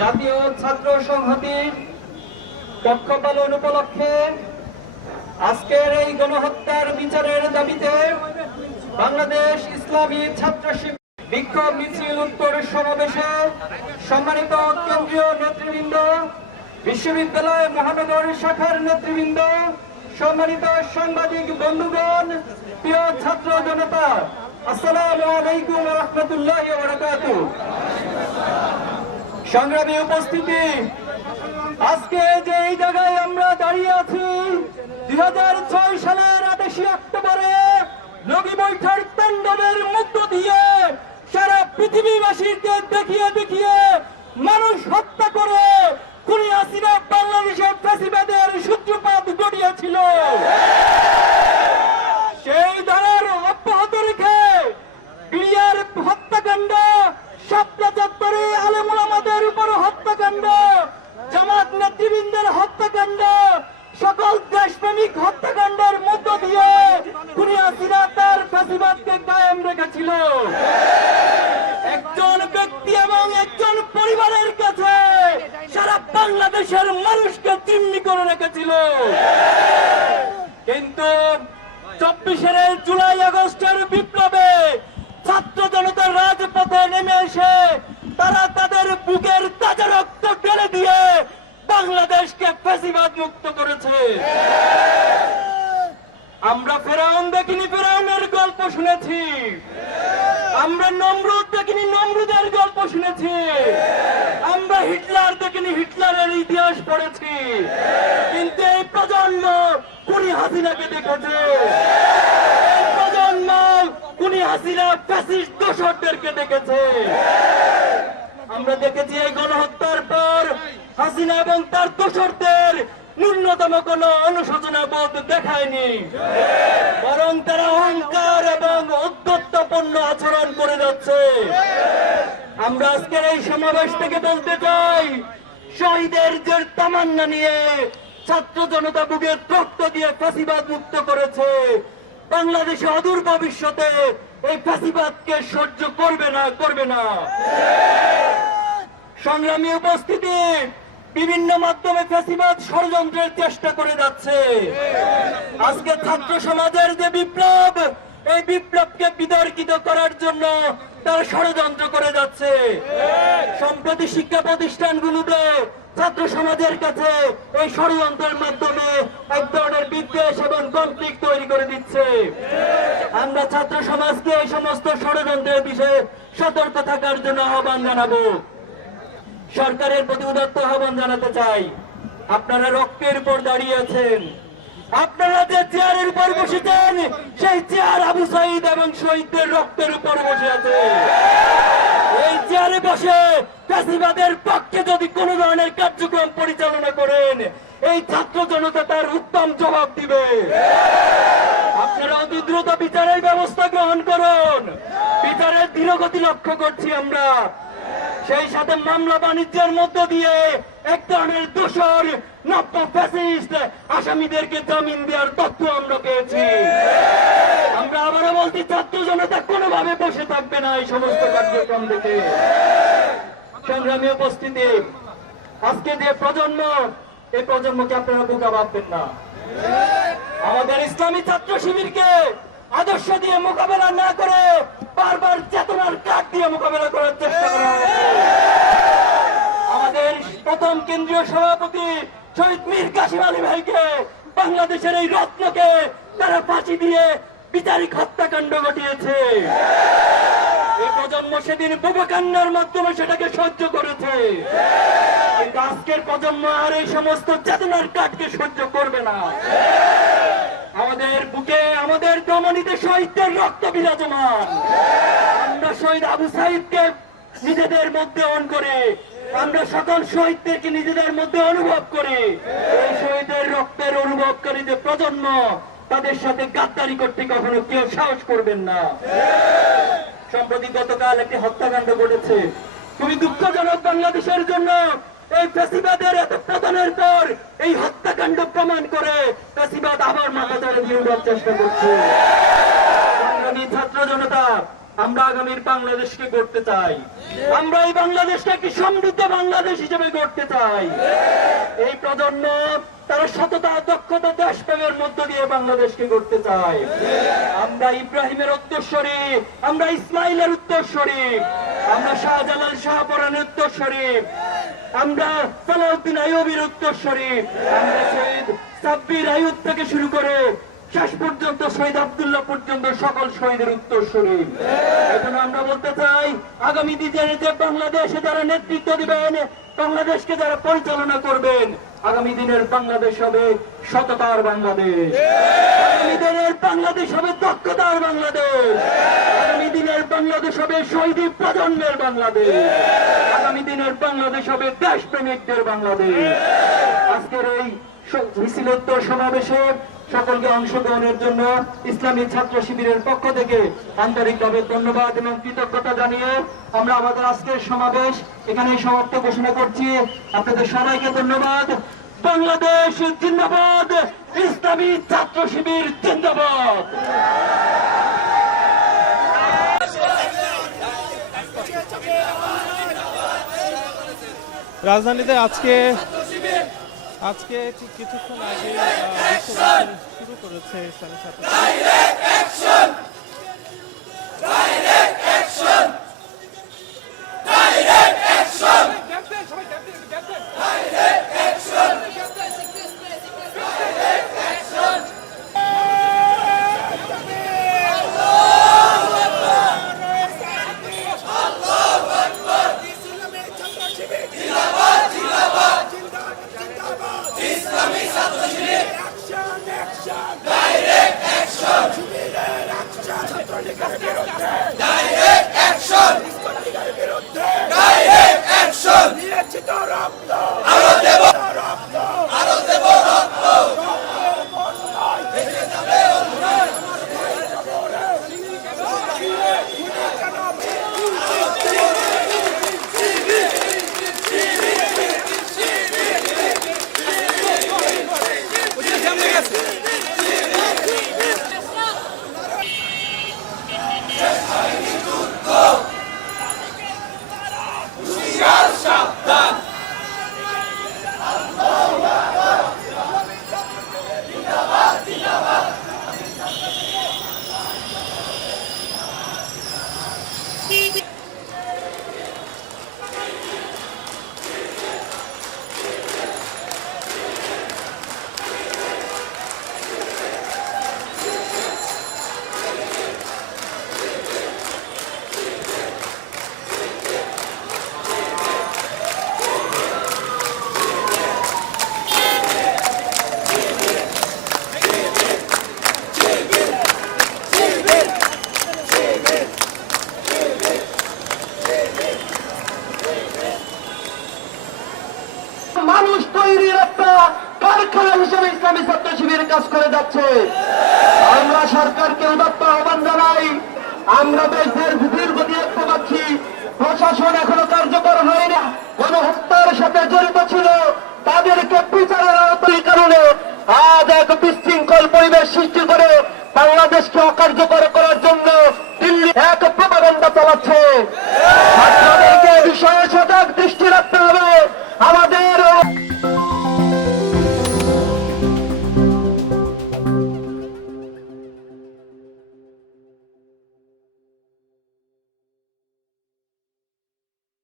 জাতীয় ছাত্র সংহতির পক্ষ পালন উপলক্ষে আজকের এই গণহত্যার বিচারের দাবিতে বাংলাদেশ ইসলামী ছাত্র বিক্ষোভ মিছিল উত্তর সমাবেশে সম্মানিত কেন্দ্রীয় নেতৃবৃন্দ, বিশ্ববিদ্যালয় মহানগর শাখার নেতৃবৃন্দ, সম্মানিত সাংবাদিক বন্ধুগণ, প্রিয় ছাত্র জনতা, আসসালামু আলাইকুম ওয়া রাহমাতুল্লাহি ওয়া বারাকাতুহু। সংগ্রামী উপস্থিতি, আজকে যে এই জায়গায় আমরা দাঁড়িয়ে আছি 2006 সালের 28 অক্টোবরে লগি বৈঠার তাণ্ডবের মধ্য দিয়ে সারা পৃথিবীবাসীকে দেখিয়ে দেখিয়ে মানুষ হত্যা করে খুনি হাসিনা বাংলাদেশের ফ্যাসিবাদের সূত্রপাত ঘটিয়েছিল। সেই ধারার অব্যাহত রেখে বিডিআর হত্যাকাণ্ড, শাপলা চত্বরে আলেম ওলামাদের উপর হত্যাকাণ্ড, জামাত নেতৃবৃন্দের হত্যাকাণ্ড, সকল দেশপ্রেমিক হত্যাকাণ্ডের মধ্য দিয়ে খুনি হাসিনা তার ফ্যাসিবাদকে কায়েম রেখেছিল। একজন ব্যক্তি এবং একজন পরিবারের কাছে সারা বাংলাদেশের মানুষকে জিম্মি করে রেখেছিল। কিন্তু 24 জুলাই আগস্টের বিপ্লবে ছাত্র জনতার রাজপথে নেমে এসে তারা তাদের বুকের তাজা রক্ত ঢেলে দিয়ে বাংলাদেশকে ফ্যাসিবাদ মুক্ত করেছে। আমরা ফেরাউন দেখিনি, ফেরাউনের গল্প শুনেছি। আমরা নমরুদ দেখিনি, নমরুদের গল্প শুনেছি। আমরা হিটলার দেখিনি, হিটলারের ইতিহাস পড়েছি। কিন্তু এই প্রজন্ম খুনি হাসিনাকে দেখেছে। এই প্রজন্ম খুনি হাসিনা ফ্যাসিস্ট দোসরদেরকে দেখেছে। আমরা দেখেছি এই গণহত্যার পর হাসিনা এবং তার দোসরদের ন্যূনতম কোন অনুশোচনা বোধ দেখায়নি, বরং তারা অহংকার এবং উদ্ধত্তপূর্ণ আচরণ করে যাচ্ছে। আমরা আজকের এই সমাবেশ থেকে বলতে চাই, শহীদের যে তামান্না নিয়ে ছাত্র জনতা বুকের রক্ত দিয়ে ফ্যাসিবাদ মুক্ত করেছে, বাংলাদেশে অদূর ভবিষ্যতে এই ফ্যাসিবাদকে সহ্য করবে না, করবে না। সংগ্রামী উপস্থিতি, বিভিন্ন মাধ্যমে ফ্যাসিবাদ ষড়যন্ত্রের চেষ্টা করে যাচ্ছে। আজকে ছাত্র সমাজের যে বিপ্লব, এই বিপ্লবকে বিতর্কিত করার জন্য তারা ষড়যন্ত্র করে যাচ্ছে। সম্প্রতি শিক্ষা প্রতিষ্ঠানগুলোতে ছাত্র সমাজের কাছে এই ষড়যন্ত্রের মাধ্যমে এক ধরনের বিদ্বেষ এবং কনফ্লিক্ট তৈরি করে দিচ্ছে। আমরা ছাত্র সমাজকে এই সমস্ত ষড়যন্ত্রের বিষয়ে সতর্ক থাকার জন্য আহ্বান জানাবো। সরকারের প্রতি উদাত্ত আহ্বান জানাতে চাই, আপনারা রক্তের উপর দাঁড়িয়ে আছেন। আপনারা যে চেয়ারের উপর বসেছেন, সেই চেয়ার আবু সাইদ এবং শহীদদের রক্তের উপর বসে আছে। এই চেয়ারে বসে ফ্যাসিবাদের পক্ষে যদি কোন ধরনের কার্যক্রম পরিচালনা করেন, এই ছাত্র জনতা তার উত্তম জবাব দিবে। আপনারা অতি দ্রুত বিচারের ব্যবস্থা গ্রহণ করুন। বিচারের ধীরগতি লক্ষ্য করছি আমরা। সেই সাথে মামলা বাণিজ্যের মধ্য দিয়ে এক ধরনের দোষর নব্য ফ্যাসিস্ট আসামিদেরকে জামিন দেওয়ার তথ্য আমরা পেয়েছি। আমরা আবারও বলছি, ছাত্র জনতা কোনোভাবে বসে থাকবে না এই সমস্ত কার্যক্রম থেকে। সংগ্রামী উপস্থিতি, আজকে যে প্রজন্ম, এই প্রজন্মকে আপনারা বোকা ভাববেন না। আমাদের ইসলামী ছাত্র শিবিরকে আদর্শ দিয়ে মোকাবেলা না করে বারবার চেতনার কাঠ দিয়ে মোকাবেলা করার চেষ্টা করা হয়েছে। আমাদের প্রথম কেন্দ্রীয় সভাপতি শহীদ মীর কাসিম আলী ভাইকে, বাংলাদেশের এই রত্নকে তারা ফাঁসি দিয়ে বিচারিক হত্যাকাণ্ড ঘটিয়েছে। এই প্রজন্ম সেদিন বুবাকান্নার মাধ্যমে সেটাকে সহ্য করেছে। কিন্তু আজকের প্রজন্ম আর এই সমস্ত চেতনার কাঠকে সহ্য করবে না। আমাদের বুকে, আমাদের ধমনীতে শহীদদের রক্ত বিরাজমান। আমরা শহীদ আবু সাইদকে নিজেদের মধ্যে অন করে, আমরা সকল শহীদদেরকে নিজেদের মধ্যে অনুভব করি। এই শহীদের রক্তের অনুভবকারী যে প্রজন্ম, তাদের সাথে গাদ্দারি করতে কখনো কেউ সাহস করবেন না। সম্প্রতি গতকাল একটি হত্যাকাণ্ড ঘটেছে, খুবই দুঃখজনক বাংলাদেশের জন্য। এই ফ্যাসিবাদের এত পতনের পর এই হত্যাকাণ্ড প্রমাণ করে ফ্যাসিবাদ আবার মাথা চাড়া দিয়ে উঠার চেষ্টা করছে। ছাত্র জনতা, আমরা আগামীর বাংলাদেশকে গড়তে চাই। আমরা এই বাংলাদেশকে একটি সমৃদ্ধ বাংলাদেশ হিসেবে গড়তে চাই। এই প্রজন্ম তারা সততা, দক্ষতা, দেশপ্রেমের মধ্য দিয়ে বাংলাদেশকে গড়তে চায়। আমরা ইব্রাহিমের উত্তরসূরি, আমরা ইসমাইলের উত্তরসূরি, আমরা শাহজালাল শাহপরানের উত্তরসূরি, আমরা সালাউদ্দিন আইয়ুবীর উত্তরসূরি, আমরা শহীদ সাব্বির আইয়ুব থেকে শুরু করে শেষ পর্যন্ত শহীদ আব্দুল্লাহ পর্যন্ত সকল শহীদের উত্তরসূরি। এখন আমরা বলতে চাই, আগামী দিনের যে বাংলাদেশে যারা নেতৃত্ব দিবেন, বাংলাদেশকে যারা পরিচালনা করবেন, আগামী দিনের বাংলাদেশ হবে সততার বাংলাদেশ, আগামী দিনের বাংলাদেশ হবে দক্ষতার বাংলাদেশ, আগামী দিনের বাংলাদেশ হবে শহীদ প্রজন্মের বাংলাদেশ, আগামী দিনের বাংলাদেশ হবে দেশপ্রেমিকদের বাংলাদেশ। আজকের এই মিছিলোত্তর সমাবেশে সকলকে অংশগ্রহণের জন্য ইসলামী ছাত্র শিবিরের পক্ষ থেকে আন্তরিকভাবে ধন্যবাদ এবং কৃতজ্ঞতা জানিয়ে আমরা আমাদের আজকের সমাবেশ এখানেই সমাপ্ত ঘোষণা করছি। আপনাদের সবাইকে ধন্যবাদ। বাংলাদেশ জিন্দাবাদ, ইসলামী ছাত্র শিবির জিন্দাবাদ। রাজধানীতে আজকে ঠিক কিছুক্ষণ আগে শুরু করেছে ইসলামী ছাত্র মানুষ তৈরির একটা কারখানা হিসেবে ইসলামী ছাত্র শিবির কাজ করে যাচ্ছে। আমরা সরকারকে উদাত্ত আহ্বান জানাই। আমরা দেশের দীর্ঘদিন দেখতে পাচ্ছি প্রশাসন এখনো কার্যকর হয়নি। গণহত্যার সাথে জড়িত ছিল তাদেরকে বিচারের আওতায় কারণে আজ এক বিশৃঙ্খল পরিবেশ সৃষ্টি করে বাংলাদেশকে অকার্যকর